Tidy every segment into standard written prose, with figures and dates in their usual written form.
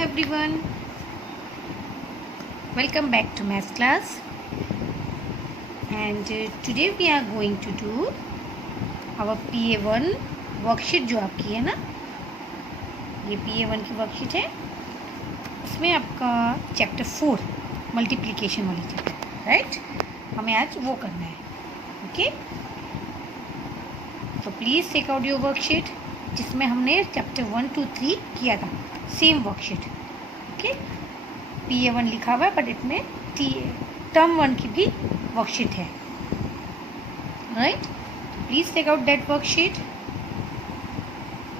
everyone, welcome back to math class. And today we are going to do our PA1 worksheet जो आपकी है ना, ये PA1 की वर्कशीट है. इसमें आपका चैप्टर 4 मल्टीप्लिकेशन वाली चैप्टर, राइट. हमें आज वो करना है. ओके, तो please take out your worksheet जिसमें हमने चैप्टर 1, 2, 3 किया था, सेम वर्कशीट. ओके, PA1 लिखा हुआ है बट इसमें टर्म 1 की भी वर्कशीट है, right. Please take out that worksheet.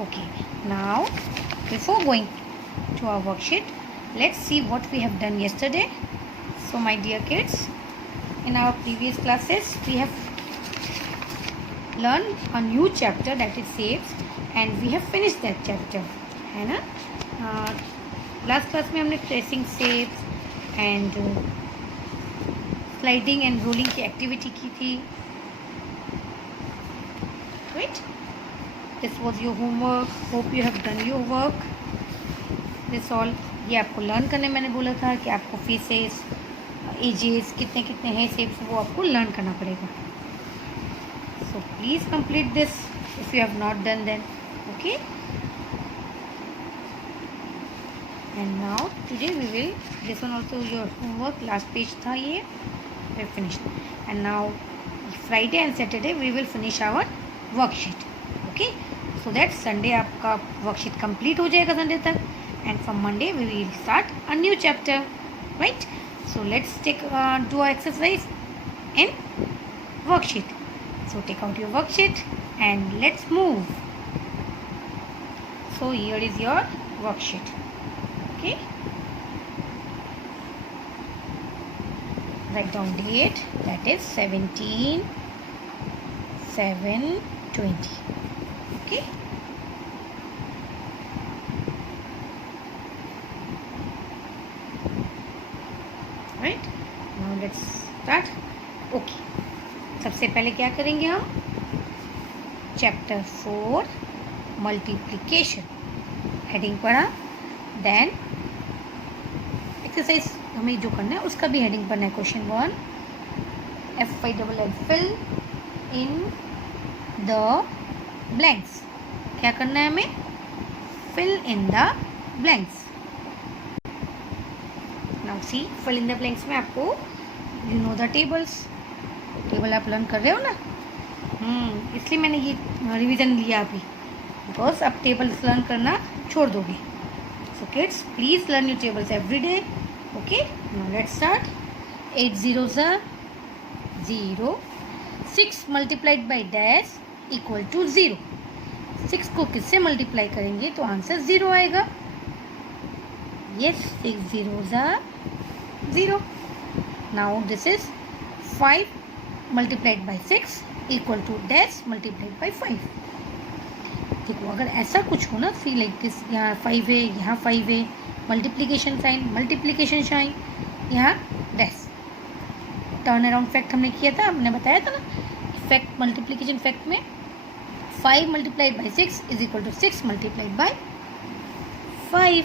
Okay, now before going to our worksheet, let's see what we have done yesterday. So my dear kids, in our previous classes we have learned a new chapter, that is shapes, and we have finished that chapter, है ना. Last class में हमने tracing shapes and sliding and rolling की activity की थी, right. This was your homework. Hope you have done your work. This all, ये आपको learn करने मैंने बोला था कि आपको फेसेस, एजेस, कितने कितने हैं शेप्स, वो आपको लर्न करना पड़ेगा. So please complete this if you have not done then. Okay, and now today we will, this one also your homework, last page tha ye, we finished. And now Friday and Saturday we will finish our worksheet. Okay, so that Sunday आपका worksheet complete हो जाएगा Sunday तक, and from Monday we will start a new chapter, right. So let's take do our exercise in worksheet. So take out your worksheet and let's move. So here is your worksheet. Okay, write down date, that is 17/7/20. Okay, right, now let's start. Okay, सबसे पहले क्या करेंगे हम, chapter 4 multiplication heading पढ़ा. Then exercise हमें जो करना है उसका भी हेडिंग पढ़ना है. Question 1, FILL fill in the blanks. क्या करना है हमें, fill in the blanks. Now see, fill in the blanks में आपको you know the tables. Table आप लर्न कर रहे हो ना, इसलिए मैंने ये रिवीजन लिया अभी, बिकॉज अब टेबल्स लर्न करना छोड़ दोगे. So kids, please learn your tables every day. Okay, now let's start. 8 zeros are 0. 6 multiplied by dash equal to 0. 6 को किससे मल्टीप्लाई करेंगे तो आंसर 0 आएगा. Yes, 6 zeros are 0. Now this is 5 multiplied by 6 equal to dash multiplied by 5. देखो, अगर ऐसा कुछ हो ना, सी लाइक दिस, यहाँ 5 है, यहाँ 5 है, मल्टीप्लिकेशन साइन, यहाँ डैश. टर्न अराउंड फैक्ट हमने किया था, हमने बताया था ना, फैक्ट मल्टीप्लिकेशन फैक्ट में 5 multiplied by 6 is equal to 6 multiplied by 5.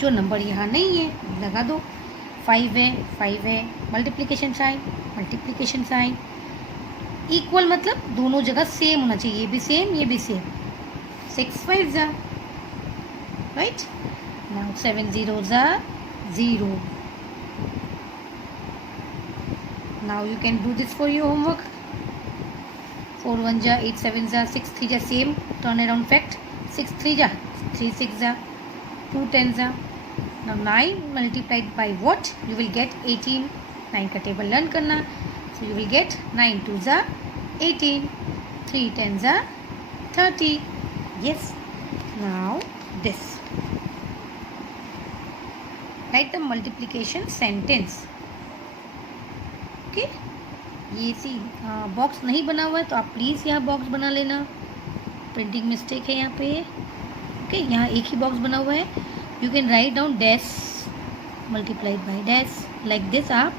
जो नंबर यहाँ नहीं है लगा दो. 5 है, मल्टीप्लिकेशन साइन, इक्वल मतलब दोनों जगह सेम होना चाहिए, ये भी सेम, ये भी same. 6 5s are, right. Now 7 zeros are 0. Now you can do this for your homework. 4 1s are 8 7s are 6 3s are same turn around fact. 6 3s are 3 6s are 2 10s are. Now 9 multiplied by what, you will get 18. 9 का table learn करना, so you will get 9 2s are 18, 3 10s are 30. Yes, now this, write the multiplication sentence. Okay, ये सी box नहीं बना हुआ है तो आप please यहाँ बॉक्स बना लेना, प्रिंटिंग मिस्टेक है यहाँ पे. ओके, यहाँ एक ही बॉक्स बना हुआ है. You can write down dash multiplied by dash, like this आप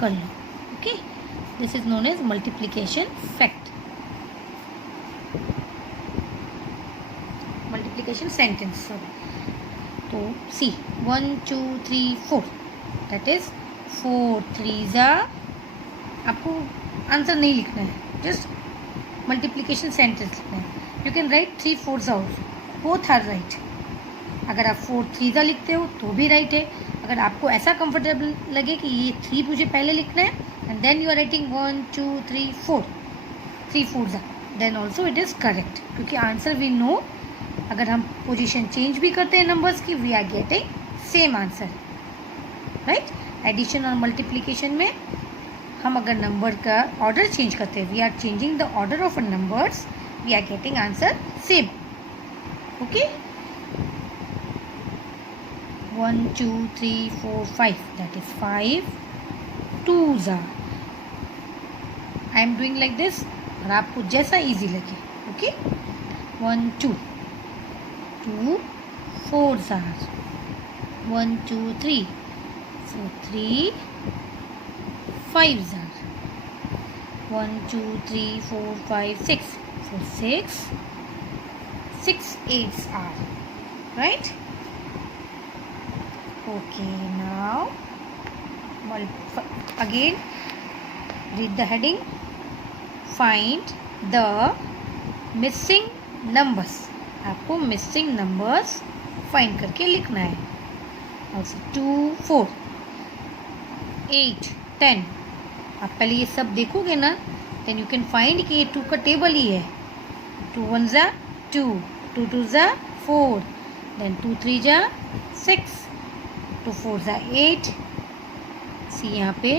कर लो. Okay, this is known as multiplication fact, multiplication sentence. Sorry, तो सी 1 2 3 4 दैट इज 4 3 ज़ा, आपको आंसर नहीं लिखना है, जस्ट मल्टीप्लिकेशन सेंटेंस लिखना है। यू कैन राइट 3 4 ज़ा ऑल्सो, बोथ आर राइट। अगर आप 4 3 ज़ा लिखते हो तो भी राइट है। अगर आपको ऐसा कंफर्टेबल लगे कि ये 3 मुझे पहले लिखना है and then you are writing 1 2 3 4 3 4 ज़ा, then also it is correct, क्योंकि आंसर वी नो। अगर हम पोजीशन चेंज भी करते हैं नंबर्स की, we are getting same answer, right. Addition और मल्टीप्लिकेशन में हम अगर नंबर का ऑर्डर चेंज करते हैं, we are changing the order of numbers, we are getting answer same. Okay, 1 2 3 4 5, that is 5 2 ज़ा। I am doing like this, और आपको जैसा इजी लगे। ओके, 1 2 2 4 ज़ा, 1 2 3 4 3 5 ज़ा, 1 2 3 4 5 6 4 6 6 8 are right. Okay, now again read the heading, find the missing numbers. आपको missing numbers find करके लिखना है। also 2 4 8 10, आप पहले ये सब देखोगे ना, देन यू कैन फाइंड कि ये 2 का टेबल ही है। 2 1 ज़ा 2, 2 2 ज़ा 4, देन 2 3 ज़ा 6, 2 4 ज़ा 8। सी यहाँ पे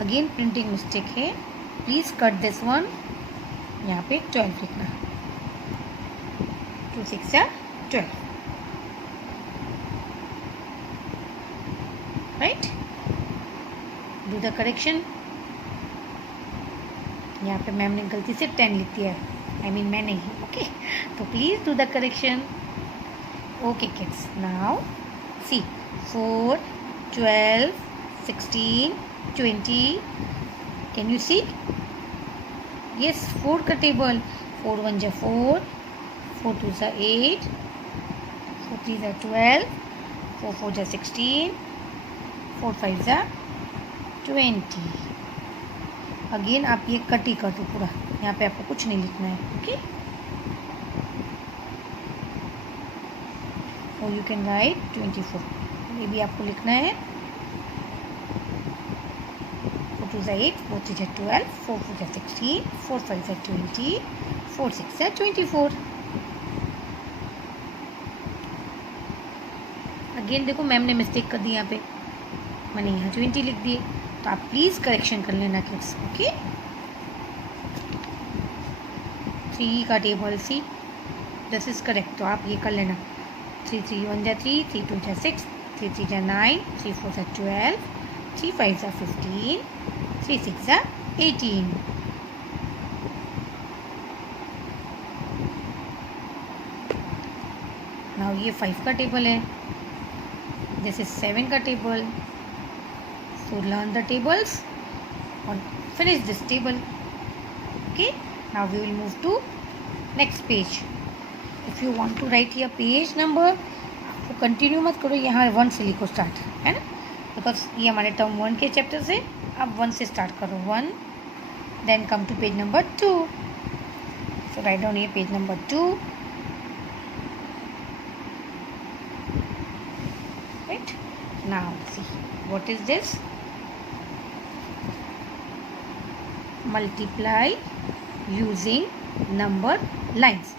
अगेन प्रिंटिंग मिस्टेक है, प्लीज़ कट दिस वन। यहाँ पे 12 लिखना, 2 6 ज़ा 12, राइट। Do the correction. यहाँ पे मैम ने गलती से 10 लिख दिया है, आई मीन मैं नहीं। ओके, तो please do the correction. Okay kids, now see 4 12 16 20, can you see? Yes, 4 का टेबल, 4 1 ज़ा 4, 4 2 ज़ा 8, 4 3 ज़ा 12, 4 4 ज़ा 16, 4 5 ज़ा 20। अगेन आप ये कट ही कर दो पूरा, यहाँ पे आपको कुछ नहीं लिखना है। ओके, और यू कैन राइट 24, ये भी आपको लिखना है। 4 2 ज़ा 8, 4 3 ज़ा 12, 4 4 ज़ा 16, 4 5 ज़ा 20, 4 6 ज़ा 24। अगेन देखो मैम ने मिस्टेक कर दी, यहाँ पे मैंने यहाँ 20 लिख दिए, तो आप प्लीज़ करेक्शन कर लेना किड्स। ओके, 3 का table see, this is correct, तो आप ये कर लेना। 3 3 1 ज़ा 3, 3 2 ज़ा 6, 3 3 ज़ा 9, 3 4 ज़ा 12, 3 5 ज़ा 15, 3 6 ज़ा 18। नाउ ये 5 का टेबल है, दिस इज 7 का table. So learn the tables or finish this table. Okay, now we will move to next page. If you want to write here page number, आपको कंटिन्यू मत करो, यहाँ 1 से लिखो स्टार्ट, है ना, बिकॉज ये हमारे टर्म 1 के चैप्टर से। अब 1 से स्टार्ट करो, 1, then come to page number 2। So write down ये page number 2, right. Now see what is this, multiply using number lines.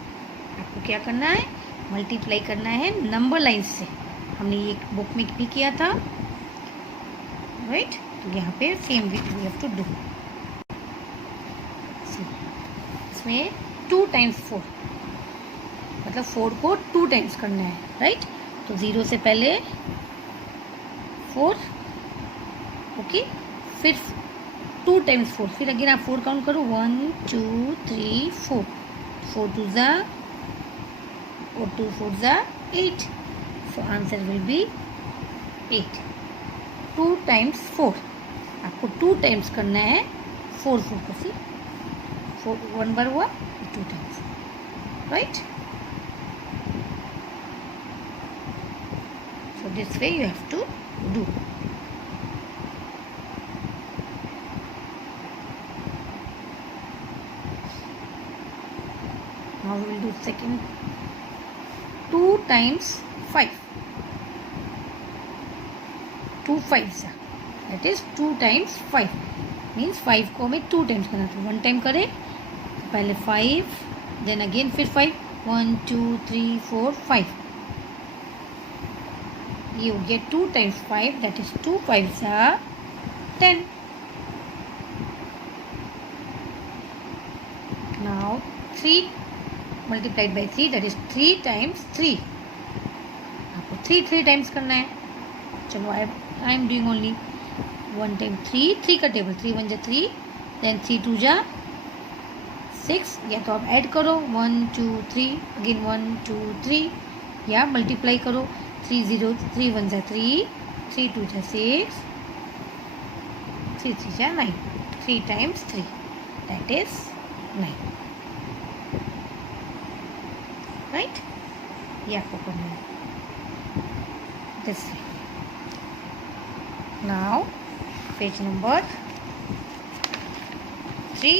आपको क्या करना है, मल्टीप्लाई करना है नंबर लाइन्स से। हमने ये बुक में भी किया था, राइट। तो यहाँ पे same we have to do. इसमें 2 टाइम्स 4, मतलब 4 को 2 टाइम्स करना है, राइट। तो 0 से पहले 4, ओके, फिर 2 टाइम्स 4, फिर अगेन आप 4 काउंट करो, 1 2 3 4, 4 2 ज़ा 4 2 4 ज़ा 8, so answer will be 8। 2 times 4, आपको 2 टाइम्स करना है 4 4 को, सी 4 1 बार हुआ, 2 times, right. this way you have to do. Now we will do second. 2 times 5. 2 5s, that is 2 times 5 means 5 को हमें 2 टाइम्स करना था. 1 टाइम करें तो पहले 5, देन अगेन फिर 5. 1 2 3 4 5. ये हो गया 2 times 5, that is 2 5s are 10. Now 3 multiplied by 3, that is 3 times 3. आपको 3 टाइम्स करना है. चलो I am doing only 1 time 3 का टेबल. 3 1 जा 3, देन 3 2 जा 6. या तो आप ऐड करो 1 2 3, अगेन 1 2 3, या मल्टीप्लाई करो 3 0 3 1 जा 3, 3 2 जा 6, 3 3 जा 9. 3 टाइम्स 3, दैट इज 9. राइट, ये आपको करना है this way. Now page number 3.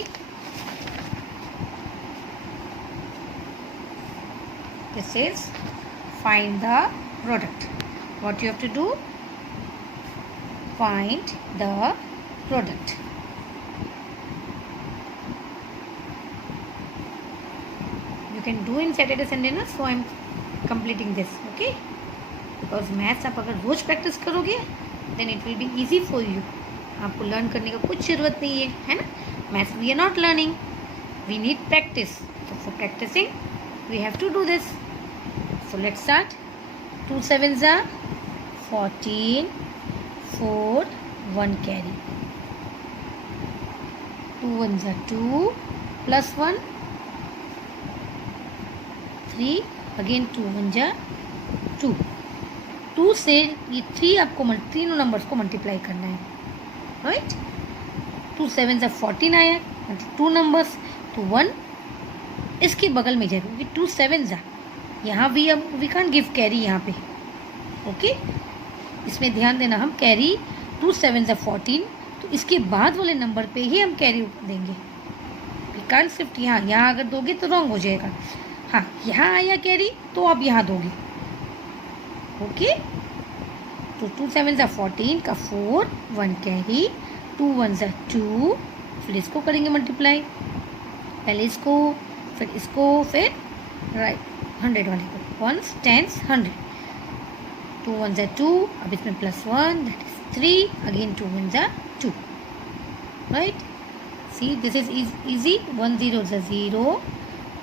This is find the product. What you have to do? Find the product. You can do in Saturday Sunday ना, so I am completing this, okay? Because maths आप अगर रोज practice करोगे then it will be easy for you. आपको learn करने का कुछ ज़रूरत नहीं है ना. Maths we are not learning, we need practice. So for practicing we have to do this. So let's start. 2 7s are 14, 4 1 carry. 2 1s are 2 plus 1 3, again 2 1s are 2. 2 से ये 3 आपको तीनों नंबर्स को मल्टीप्लाई करना है. राइट, 2 7s are 14 आया, मतलब 2 numbers, तो 1 इसके बगल में जाएगा क्योंकि 2 7s are यहाँ वी कांट गिव कैरी यहाँ पे. ओके, इसमें ध्यान देना, हम कैरी 2 7s are 14, तो इसके बाद वाले नंबर पे ही हम कैरी देंगे. वी कांट शिफ्ट यहाँ अगर दोगे तो रॉन्ग हो जाएगा. हाँ, यहाँ आया कैरी तो आप यहाँ दोगे. ओके, तो 2 7s are 14 का 4 1 कैरी, 2 1s are 2, फिर इसको करेंगे मल्टीप्लाई. पहले इसको, फिर इसको, फिर राइट 100 वाले को. 1s 10s 100. 2 1s are 2, अब इसमें plus 1, that is 3, again 2 1s are 2. Right, see this is easy. 1 0s are 0,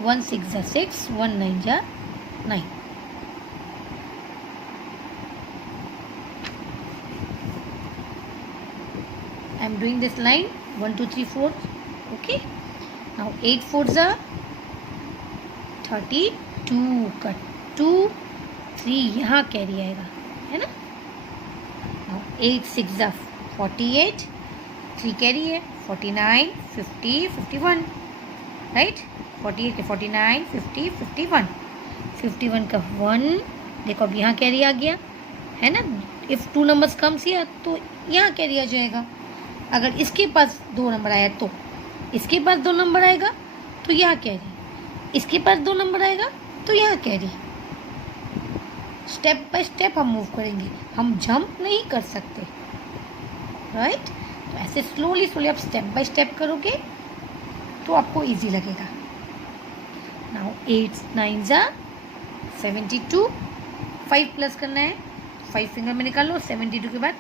1 6s are 6, 1 9s are 9. I am doing this line 1 2 3 4. Okay, now 8 4s are 32 का 2 3 यहाँ carry आएगा, है ना. now 8 6s are 48, 3 carry है, 49 50 51. Right, 48 के 49 50 51. 51 का 1, देखो अब यहाँ कैरी आ गया, है ना. इफ़ 2 नंबर्स कम्स हियर तो यहाँ कैरी आ जाएगा. अगर इसके पास 2 नंबर आया तो इसके पास 2 नंबर आएगा तो यहाँ कैरी, इसके पास 2 नंबर आएगा तो यहाँ कैरी. स्टेप बाय स्टेप हम मूव करेंगे, हम जंप नहीं कर सकते. राइट, तो ऐसे स्लोली आप स्टेप बाय स्टेप करोगे तो आपको इजी लगेगा. नाउ 8 9s are 72, 5 प्लस करना है, 5 फिंगर में निकालो. 72 के बाद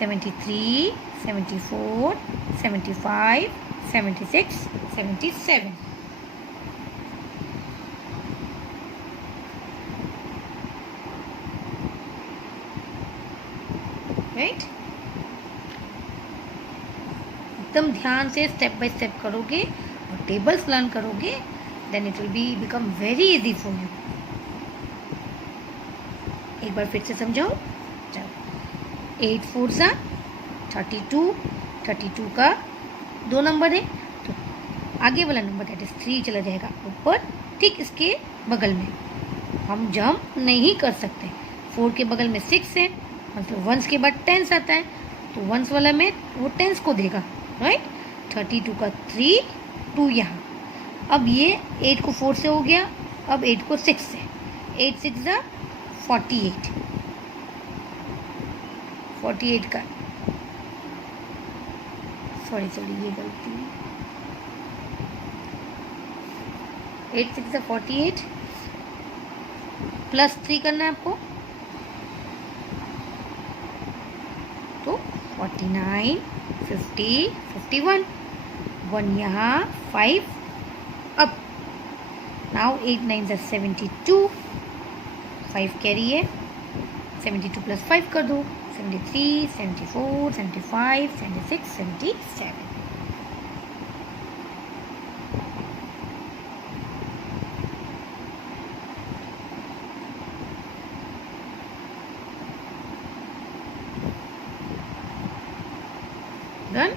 73 74 75 76 77. राइट, एकदम ध्यान से स्टेप बाय स्टेप करोगे और टेबल्स लर्न करोगे, then it will become very easy for you. एक बार फिर से समझाओ. चलो, 8 4s are 32, 32 का 2 नंबर है तो आगे वाला नंबर दैट इज 3 चला जाएगा ऊपर, ठीक इसके बगल में. हम जंप नहीं कर सकते, 4 के बगल में 6 है, मतलब वंस के बाद टेंस आता है, तो वंस वाला में वो टेंस को देगा, राइट। 32 का 3, 2 यहाँ। अब ये 8 को 4 से हो गया, अब 8 को 6 से, 8 6 जा 48, 48 का, सॉरी ये गलती, 8 6 जा 48 प्लस 3 करना है आपको, तो 49, 50, 51, 1 यहाँ, 5 अब। नाउ 8 9 जा 72, 5 कैरी है, 72 प्लस 5 कर दो, 73, 74, 75, 76, 77। Done?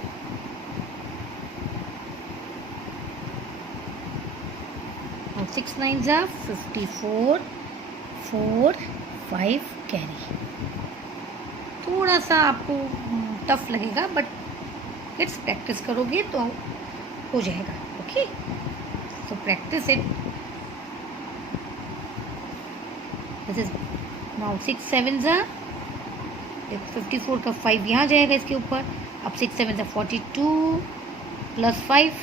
Now 6 9s are 54, 4, 5 carry. थोड़ा सा आपको टफ लगेगा, बट लेट्स प्रैक्टिस करोगे तो हो जाएगा। Okay, so practice it. This is now 6 7s are 54 का 5 यहाँ जाएगा इसके ऊपर। अब 6 7s are 42 plus 5,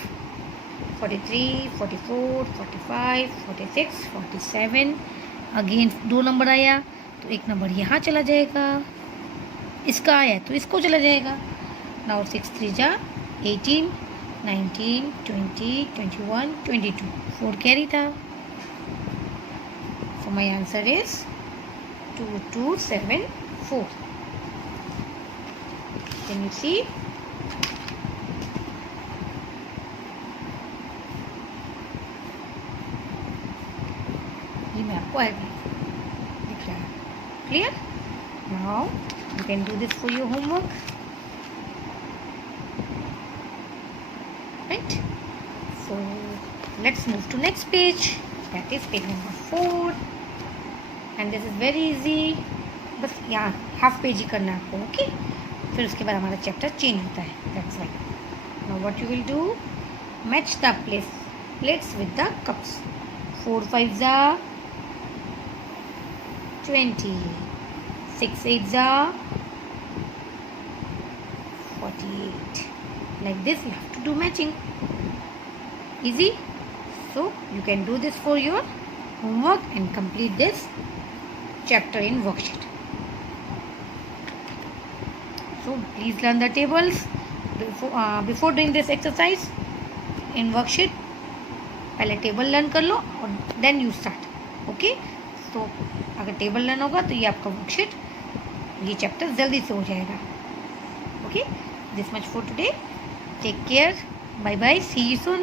43, 44, 45, 46, 47। Again 2 number आया तो 1 नंबर यहाँ चला जाएगा, इसका आया तो इसको चला जाएगा। नाउ 6 3 जा 18, 19, 20, 21, 22, 4 कैरी था। So my answer is 2274। Can you see? ये मैं आपको दिख रहा है, clear? Now you can do this for your homework, right? So let's move to next page, that is page number 4, and this is very easy, बस यहाँ half page ही करना है आपको। ओके, फिर उसके बाद हमारा चैप्टर चेंज होता है, that's why. Now what you will do, match the plates with the cups. 4 5s are 20, 6 8s are 48. Like this you have to do matching. Easy. So you can do this for your homework and complete this chapter in worksheet. So please learn the tables before doing this exercise in worksheet. पहले table learn कर लो और then you start. Okay, तो अगर table learn होगा तो ये आपका worksheet, ये चैप्टर जल्दी से हो जाएगा। Okay, this much for today, take care, bye bye, see you soon.